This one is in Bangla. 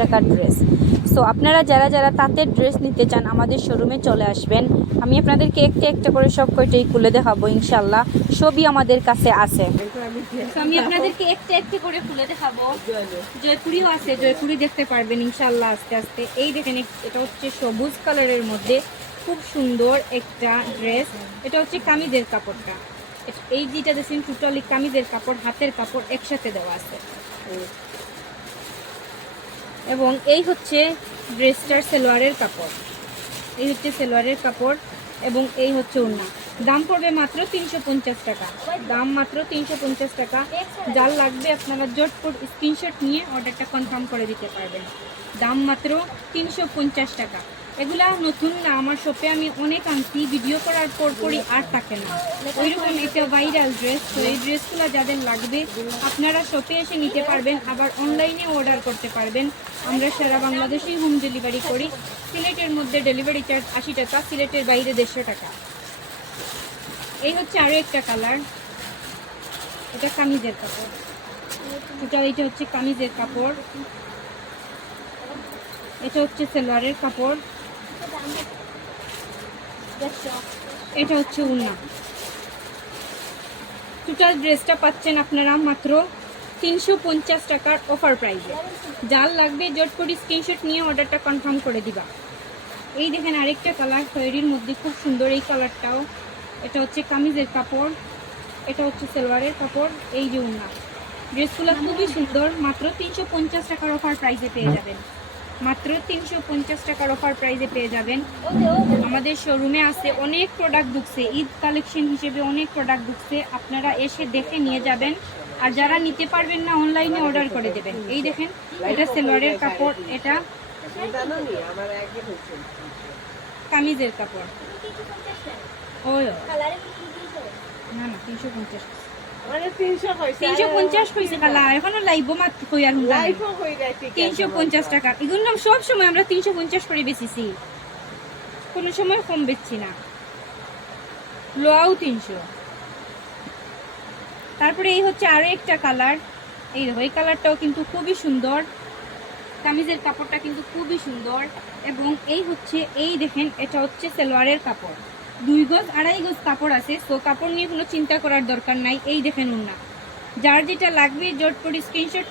টাকার ড্রেস। সো আপনারা যারা যারা তাঁতের ড্রেস নিতে চান আমাদের শোরুমে চলে আসবেন। আমি আপনাদেরকে একটা একটা করে সব কয়টাই খুলে দেখাবো ইনশাল্লাহ, সবই আমাদের কাছে আছে। তো আমি আপনাদেরকে একটা একটা করে খুলে দেখাবো। জয়পুরিও আছে, জয়পুরি দেখতে পারবেন ইনশাল্লাহ আস্তে আস্তে। এই দেখেন, এটা হচ্ছে সবুজ কালারের মধ্যে খুব সুন্দর একটা ড্রেস। এটা হচ্ছে কামিজের কাপড়টা, এই যেটা দেখছেন টোটালি কামিজের কাপড়, হাতের কাপড় একসাথে দেওয়া আছে। এবং এই হচ্ছে ড্রেসটার সালোয়ারের কাপড়, এই হচ্ছে সালোয়ারের কাপড় এবং এই হচ্ছে ওড়না। দাম পড়বে মাত্র 350 টাকা, দাম মাত্র 350 টাকা। যার লাগবে আপনারা জটপট স্ক্রিনশট নিয়ে অর্ডারটা কনফার্ম করে দিতে পারবেন। দাম মাত্র 350 টাকা। এগুলা নতুন না, আমার শপে আমি অনেক আনছি, ভিডিও করার পরপরই আর থাকে না ওইরকম একটা ভাইরাল ড্রেস। তো এই ড্রেসগুলো যাদের লাগবে আপনারা শপে এসে নিতে পারবেন, আবার অনলাইনে অর্ডার করতে পারবেন। আমরা সারা বাংলাদেশেই হোম ডেলিভারি করি। সিলেটের মধ্যে ডেলিভারি চার্জ 80 টাকা, সিলেটের বাইরে 150 টাকা। এই হচ্ছে আরও একটা কালার, এটা কামিজের কাপড়, টোটাল এটা হচ্ছে কামিজের কাপড়, এটা হচ্ছে সালোয়ারের কাপড়, এটা হচ্ছে ওড়না। টোটাল ড্রেসটা পাচ্ছেন আপনারা মাত্র 350 টাকার অফার প্রাইসে। যার লাগবে জটপট স্ক্রিনশট নিয়ে অর্ডারটা কনফার্ম করে দিবা। এই দেখেন আরেকটা কালার খয়েরির মধ্যে খুব সুন্দর এই কালারটাও। এটা হচ্ছে কামিজের কাপড়, এটা হচ্ছে সালোয়ারের কাপড়, এই যে ওড়না। ড্রেসগুলো খুবই সুন্দর, মাত্র 350 টাকার অফার প্রাইসে পেয়ে যাবেন, মাত্র 350 টাকার অফার প্রাইসে পেয়ে যাবেন। আমাদের শোরুমে আছে অনেক প্রোডাক্ট ঢুকছে, ঈদ কালেকশন হিসেবে অনেক প্রোডাক্ট ঢুকছে, আপনারা এসে দেখে নিয়ে যাবেন। আর যারা নিতে পারবেন না অনলাইনে অর্ডার করে দেবেন। এই দেখেন এটা সালোয়ারের কাপড়, এটা কামিজের কাপড়। ওই না না 350 হয়েছে কালা, এখনো লাইভ মাত্র 350 টাকা। এগুলো সব সময় আমরা 350 করে বেচেছি, কোনো সময় কম বেচছি না, লোয়াও 300। তারপরে এই হচ্ছে আরো একটা কালার, এই দেখো এই কালারটাও কিন্তু খুবই সুন্দর, কামিজের কাপড়টা কিন্তু খুবই সুন্দর। এবং এই হচ্ছে, এই দেখেন এটা হচ্ছে সালোয়ারের কাপড়, 2 গজ 2.5 গজ কাপড় আছে। তো কাপড় নিয়ে কোনো চিন্তা করার দরকার নাই। এই দেখেন ওড়না। যার যেটা লাগবে জটপট স্ক্রিনশট